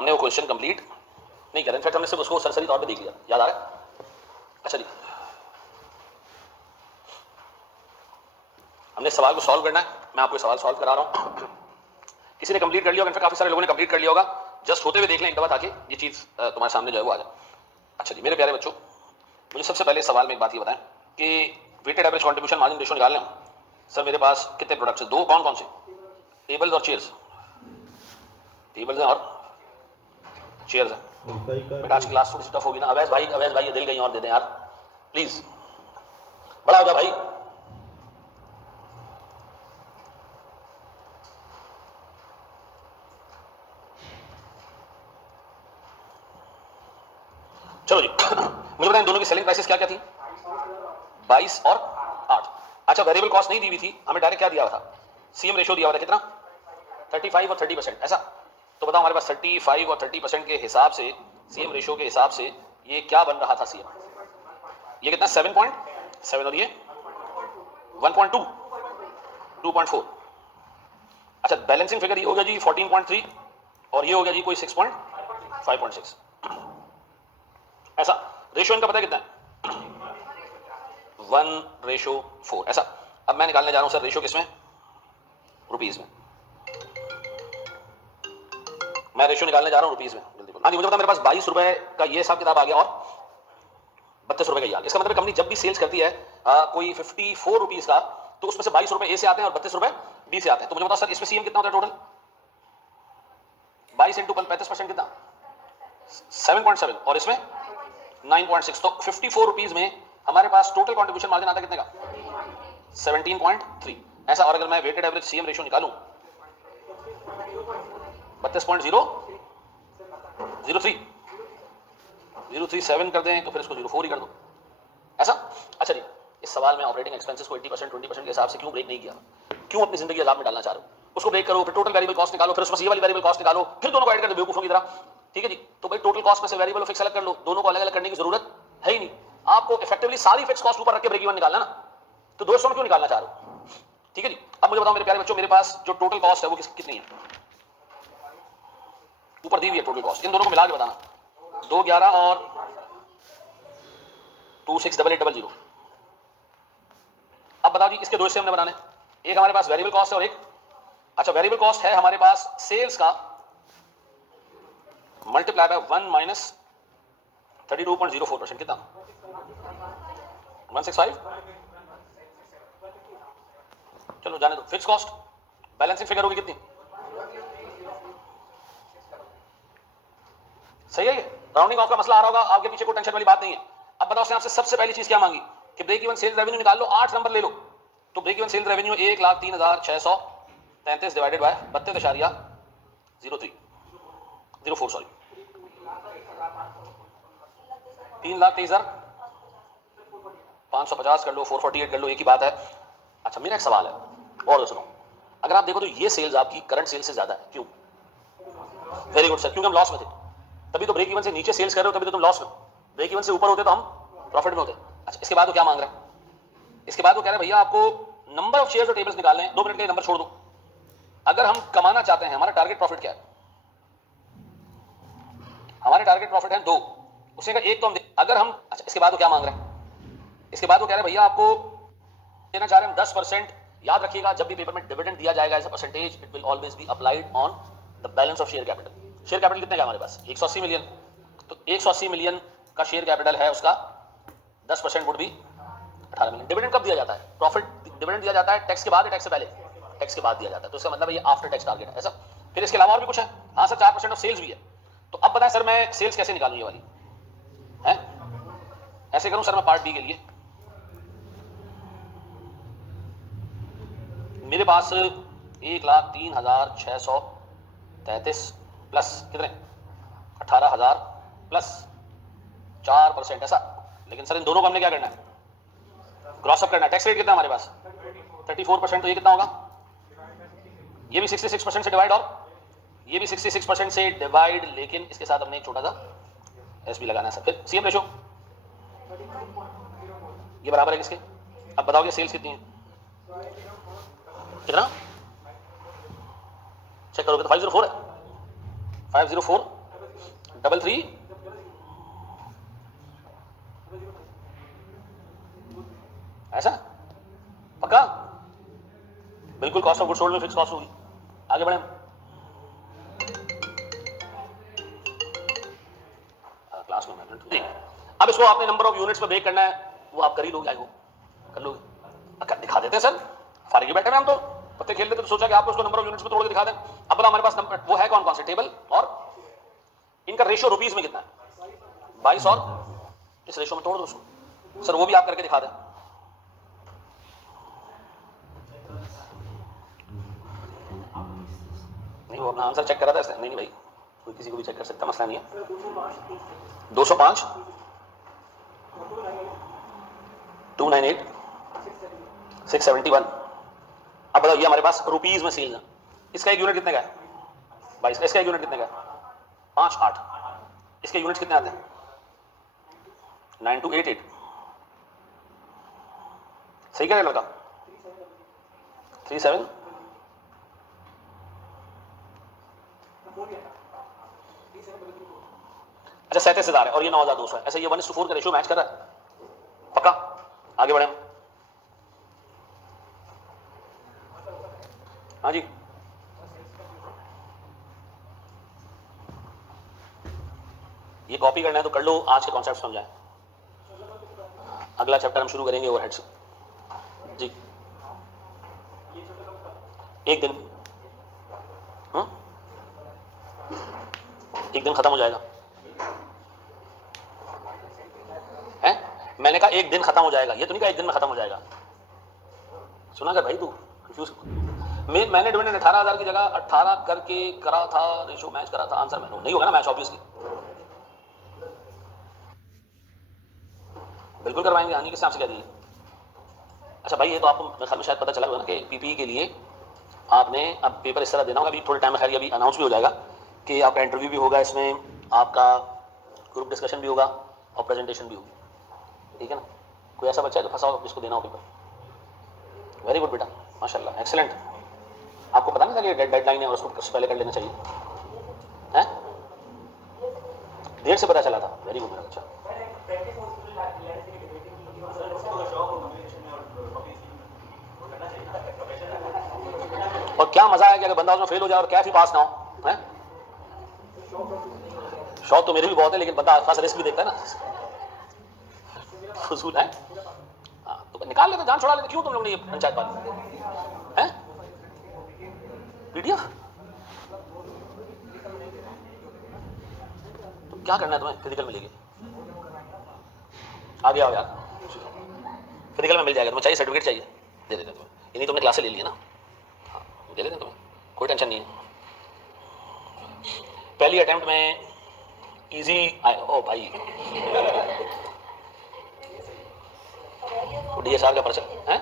हमने वो question complete नहीं किया, इनफैक्ट हमने सिर्फ उसको सरसरी तौर पे देख लिया, याद आ रहा है? अच्छा जी, हमने सवाल को सॉल्व करना है, मैं आपको सवाल सॉल्व करा रहा हूँ। किसी ने कंप्लीट कर लिया होगा, इनफैक्ट काफी सारे लोगों ने कंप्लीट कर लिया होगा, जस्ट होते हुए देख लें एक दफा ताकि ये चीज तुम्हारे सामने जो है वो आ जाए। अच्छा जी मेरे प्यारे बच्चों, मुझे सबसे पहले सवाल में एक बात ये बताएं कि weighted average contribution margin ratio निकालना है। सर मेरे पास कितने प्रोडक्ट्स हैं? दो, कौन कौन से? टेबल्स और चेयर्स। टेबल्स हैं और चेयर्स हैं। बेटा आज की क्लास थोड़ी सी टफ होगी ना। अवैध भाई ये दिल कहीं और दे दें यार प्लीज, बड़ा हो जा भाई। चलो जी मुझे बताएं दोनों की सेलिंग प्राइसेस क्या क्या थी? 22 और 8। अच्छा वेरिएबल कॉस्ट नहीं दी हुई थी, हमें डायरेक्ट क्या दिया हुआ था? सीएम रेशियो दिया हुआ था, कितना? 35 और 30%, ऐसा? तो बताओ हमारे पास 35 और 30% के हिसाब से, सीएम रेशियो के हिसाब से ये क्या बन रहा था सीएम? ये कितना? 7.7 और ये 1.2, 2.4। अच्छा बैलेंसिंग फिगर ये हो गया जी 14.3 और ये हो गया जी कोई 5.6, ऐसा? रेशियो इनका पता है कितना है? 1:4, ऐसा? अब मैं निकालने जा रहा हूं सर रेशियो किसमें? रुपीज में। मैं रेशियो निकालने जा रहा हूं रुपीज में, जल्दी बोलो। हाँ जी मुझे पता, मेरे पास 22 रुपए का ये हिसाब किताब आ गया और 32 रुपए का ये आ गया। इसका मतलब कंपनी जब भी सेल्स करती है कोई 54 रुपीज का, तो उसमें से 22 रुपए ए से आते हैं और 32 रुपए बी से आते हैं। तो मुझे बताओ सर इसमें सीएम कितना होता है टोटल? 22 इंटू 35% कितना? 7.7 और इसमें 9.6। तो 54 रुपीज में हमारे पास टोटल कंट्रीब्यूशन मार्जिन आता है कितने का? 17.3, ऐसा? और अगर मैं वेटेड एवरेज सीएम रेशियो निकालूं 32.037 कर दें तो फिर इसको 04 ही कर दो, ऐसा? अच्छा जी इस सवाल में ऑपरेटिंग एक्सपेंसेस को 80% 20% के हिसाब से क्यों ब्रेक नहीं किया? क्यों अपनी जिंदगी अजाब में डालना चाह रहे हो? उसको ब्रेक करो, फिर टोटल वेरिएबल कॉस्ट निकालो, फिर उसमें ये वाली वेरिएबल कॉस्ट निकालो, फिर दोनों को ऐड कर दो बेवकूफों की तरह। ठीक है जी, तो भाई टोटल कॉस्ट में से वेरिएबल फिक्स अलग कर लो, दोनों को अलग अलग करने की जरूरत है ही नहीं। आपको इफेक्टिवली सारी फिक्स कॉस्ट ऊपर रख के ब्रेक इवन निकालना ना, तो 200 में क्यों निकालना चाह रहे हो? ठीक है जी, अब मुझे बताओ मेरे प्यारे बच्चों, मेरे पास जो टोटल कॉस्ट है वो कितनी है? ऊपर दी हुई है टोटल कॉस्ट, इन दोनों को मिला के बताना। 211 और 268800। अब बताओ जी इसके दो हिस्से हमने बनाने, एक हमारे पास वेरिएबल कॉस्ट है और एक, अच्छा वेरिएबल कॉस्ट है हमारे पास सेल्स का मल्टीप्लाई बाय 1 माइनस 32.04%, कितना? 165। चलो जाने दो। फिक्स कॉस्ट बैलेंसिंग फिगर होगी कितनी? सही है, ये राउंडिंग ऑफ का मसला आ रहा होगा आपके पीछे, कोई टेंशन वाली बात नहीं है। अब बताओ उसने आपसे सबसे पहली चीज क्या मांगी कि ब्रेक इवन सेल्स रेवेन्यू निकाल लो, 8 नंबर ले लो। तो break even sales revenue 1,03,633 divided by 32.03 sorry 3,23,550 कर लो, 448 कर लो, एक ही बात है। अच्छा मेरा एक सवाल है और सुनो, अगर आप देखो तो ये सेल्स आपकी करंट सेल्स से ज्यादा है, क्यों? वेरी गुड सर, क्योंकि हम लॉस में थे, तभी तो ब्रेक इवन से नीचे सेल्स कर रहे हो, तभी तो तुम लॉस में। ब्रेक इवन से ऊपर होते तो हम प्रॉफिट में होते। अच्छा इसके बाद वो क्या मांग रहे हैं? इसके बाद वो कह रहे हैं भैया आपको नंबर ऑफ शेयर्स और टेबल्स निकालने हैं। 2 मिनट के लिए नंबर छोड़ दो, अगर हम कमाना चाहते हैं, हमारा टारगेट प्रॉफिट क्या है? हमारे टारगेट प्रॉफिट है 2, उसने कहा 1 तो हम अगर हम, अच्छा इसके बाद वो क्या मांग रहे हैं? इसके बाद वो कह रहे हैं भैया आपको देना चाह रहे हैं 10%। याद रखिएगा जब भी पेपर में डिविडेंड दिया जाएगा as a percentage, it will always be applied on the balance of share capital. Share capital कितने का हमारे पास? 180 मिलियन। तो 180 मिलियन का शेयर कैपिटल है, उसका 10% वुड बी 18 मिलियन। डिविडेंड कब दिया जाता है? प्रॉफिट डिविडेंड दिया जाता है टैक्स के बाद या टैक्स से पहले? टैक्स के बाद दिया जाता है, तो इसका मतलब ये आफ्टर टैक्स टारगेट है, ऐसा? फिर इसके अलावा और भी कुछ है? हाँ सर 4% ऑफ सेल्स भी है। तो अब बताएं सर मैं सेल्स कैसे निकालूं ये वाली है? ऐसे करूं सर मैं पार्ट बी के लिए, मेरे पास 1,03,633 प्लस कितने? 18,000 प्लस 4%, ऐसा? लेकिन सर इन दोनों को हमने क्या करना है? क्रॉस अप करना है। टैक्स रेट कितना हमारे पास? 34%, तो ये कितना होगा? ये भी 66% से डिवाइड और ये भी 66% से डिवाइड, लेकिन इसके साथ हमने एक छोटा सा एस भी लगाना है सर। फिर सीएम रेशो ये बराबर है किसके? अब बताओगे सेल्स कितनी है? कितना चेक करोगे तो 504 है, 504 33 ऐसा पक्का? बिल्कुल कॉस्ट ऑफ गुड सोल्ड में फिक्स कॉस्ट होगी। आगे बढ़े क्लास में अब इसको आपने नंबर ऑफ यूनिट्स पे ब्रेक करना है, वो आप कर ही लोगे, आई होप कर लोगे। दिखा देते हैं सर, फारिग बैठे हैं हम तो पत्ते खेल लेते, तो सोचा कि आपको उसको नंबर ऑफ यूनिट्स पे तोड़ के दिखा दें। अब बताओ हमारे पास नंबर वो है कौन कौन से टेबल, और इनका रेशियो रुपीस में कितना है, 22, और इस रेशियो में तोड़ दो उसको। सर वो भी आप करके दिखा दें। नहीं वो अपना आंसर चेक करा था इसने, नहीं भाई कोई किसी को भी चेक कर सकता, मसला नहीं है। 205 298 671। अब बताओ ये हमारे पास रुपीज में सेल है, इसका एक यूनिट कितने का है 22, इसका एक यूनिट कितने का है 5 8, इसके यूनिट कितने आते हैं 9288। सही कह रहे लड़का 37 अच्छा 37,000 है और ये 9,200 है। ऐसे ये 1:4 का रेशियो मैच कर रहा है पक्का? आगे बढ़े हाँ जी। ये कॉपी करना है तो कर लो, आज के कॉन्सेप्ट समझाएं। अगला चैप्टर हम शुरू करेंगे ओवरहेड से जी। एक दिन एक दिन खत्म हो जाएगा है? मैंने कहा एक दिन खत्म हो जाएगा, ये तो नहीं कहा एक दिन में खत्म हो जाएगा। सुना कर भाई तू कंफ्यूज। मैंने डिविडेंड 18,000 की जगह 18 करके करा था, रेशियो मैच करा था, आंसर मैंने नहीं होगा ना मैच ऑब्वियसली। बिल्कुल करवाएंगे, आने के हिसाब से कह दिए। अच्छा भाई ये तो आपको मेरे ख्याल में शायद पता चला होगा ना कि पीपीई के लिए आपने अब पेपर इस तरह देना होगा। अभी थोड़े टाइम में खैर अभी अनाउंस भी हो जाएगा कि आपका इंटरव्यू भी होगा, इसमें आपका ग्रुप डिस्कशन भी होगा और प्रेजेंटेशन भी होगी, ठीक है ना? कोई ऐसा बच्चा है जो फंसा हो जिसको देना हो पेपर? वेरी गुड बेटा, माशाल्लाह, एक्सीलेंट। आपको पता नहीं था कि डेडलाइन है और उसको पहले कर लेना चाहिए है? देर से पता चला था, वेरी गुड मेरा बच्चा। और क्या मजा है कि अगर बंदा उसमें फेल हो जाए और कैफ ही पास ना हो है? शौक तो मेरे भी बहुत है, लेकिन बंदा खास रिस्क भी देखता है ना, फजूल है। तो निकाल लेते, जान छुड़ा लेते। क्यों तुम लोग ने ये पंचायत वाली है पीडीएफ? तो क्या करना है तुम्हें फिजिकल में लेके? आगे आओ यार, फिजिकल में मिल जाएगा। तुम्हें चाहिए सर्टिफिकेट चाहिए, दे देते तुम्हें। इन्हीं तुमने क्लासे ले ली है ना, हाँ दे देते तुम्हें, कोई टेंशन नहीं है। पहली अटेम्प्ट में इजी आए। ओ भाई डीएसआर का पर्चा है